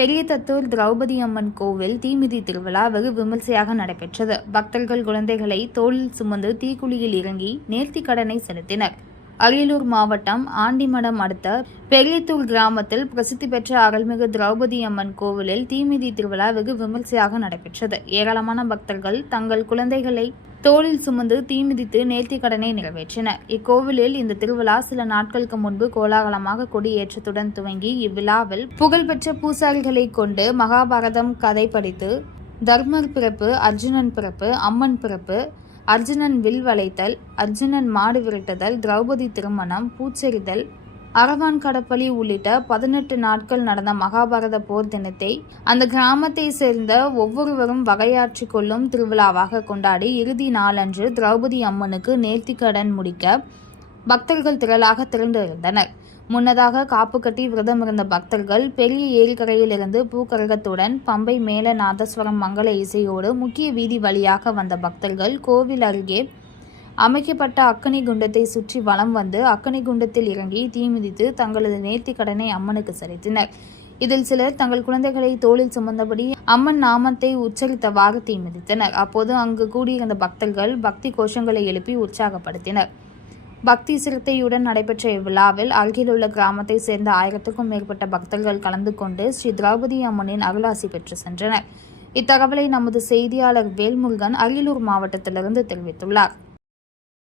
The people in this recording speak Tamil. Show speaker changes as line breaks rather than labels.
பெரியதத்தூர் திரௌபதி அம்மன் கோவில் தீமிதி திருவிழா வெகு விமர்சையாக நடைபெற்றது. பக்தர்கள் குழந்தைகளை தோளில் சுமந்து தீக்குழியில் இறங்கி நேர்த்தி கடனை செலுத்தினர். அரியலூர் மாவட்டம் ஆண்டிமடம் அடுத்த பெரியத்தூர் கிராமத்தில் பிரசித்தி பெற்ற அருள்மிகு திரௌபதி அம்மன் கோவிலில் தீமிதி திருவிழா வெகு விமர்சையாக நடைபெற்றது. ஏராளமான பக்தர்கள் தங்கள் குழந்தைகளை தோளில் சுமந்து தீமிதித்து நேர்த்திக் கடனை நிறைவேற்றினர். இக்கோவிலில் இந்த திருவிழா சில நாட்களுக்கு முன்பு கோலாகலமாக கொடியேற்றத்துடன் துவங்கி இவ்விழாவில் புகழ்பெற்ற பூசாரிகளை கொண்டு மகாபாரதம் கதை படித்து தர்மர் பிறப்பு அர்ஜுனன் பிறப்பு அம்மன் பிறப்பு அர்ஜுனன் வில் வளைத்தல் அர்ஜுனன் மாடு விரட்டுதல் திரௌபதி திருமணம் பூச்செறிதல் அரவான் கடப்பலி உள்ளிட்ட பதினெட்டு நாட்கள் நடந்த மகாபாரத போர் தினத்தை அந்த கிராமத்தை சேர்ந்த ஒவ்வொருவரும் வகையாற்றி கொள்ளும் திருவிழாவாக கொண்டாடி இறுதி நாளன்று திரௌபதி அம்மனுக்கு நேர்த்திக்கடன் முடிக்க பக்தர்கள் திரளாக திரண்டிருந்தனர். முன்னதாக காப்பு கட்டி விரதம் இருந்த பக்தர்கள் பெரிய ஏரிக்கரையிலிருந்து பூக்கரகத்துடன் பம்பை மேல நாதஸ்வரம் மங்கள இசையோடு முக்கிய வீதி வழியாக வந்த பக்தர்கள் கோவில் அருகே அமைக்கப்பட்ட அக்கனி குண்டத்தை சுற்றி வலம் வந்து அக்கனி குண்டத்தில் இறங்கி தீமிதித்து தங்களது நேர்த்தி கடனை அம்மனுக்கு செலுத்தினர். இதில் சிலர் தங்கள் குழந்தைகளை தோளில் சுமந்தபடி அம்மன் நாமத்தை உச்சரித்தவாறு தீமிதித்தனர் அப்போது அங்கு கூடியிருந்த பக்தர்கள் பக்தி கோஷங்களை எழுப்பி உற்சாகப்படுத்தினர். பக்தி சிறுத்தையுடன் நடைபெற்ற இவ்விழாவில் அருகிலுள்ள கிராமத்தை சேர்ந்த ஆயிரத்துக்கும் மேற்பட்ட பக்தர்கள் கலந்து கொண்டு ஸ்ரீ திரௌபதி அம்மனின் அருளாசி பெற்று சென்றனர். இத்தகவலை நமது செய்தியாளர் வேல்முருகன் அரியலூர் மாவட்டத்திலிருந்து தெரிவித்துள்ளார்.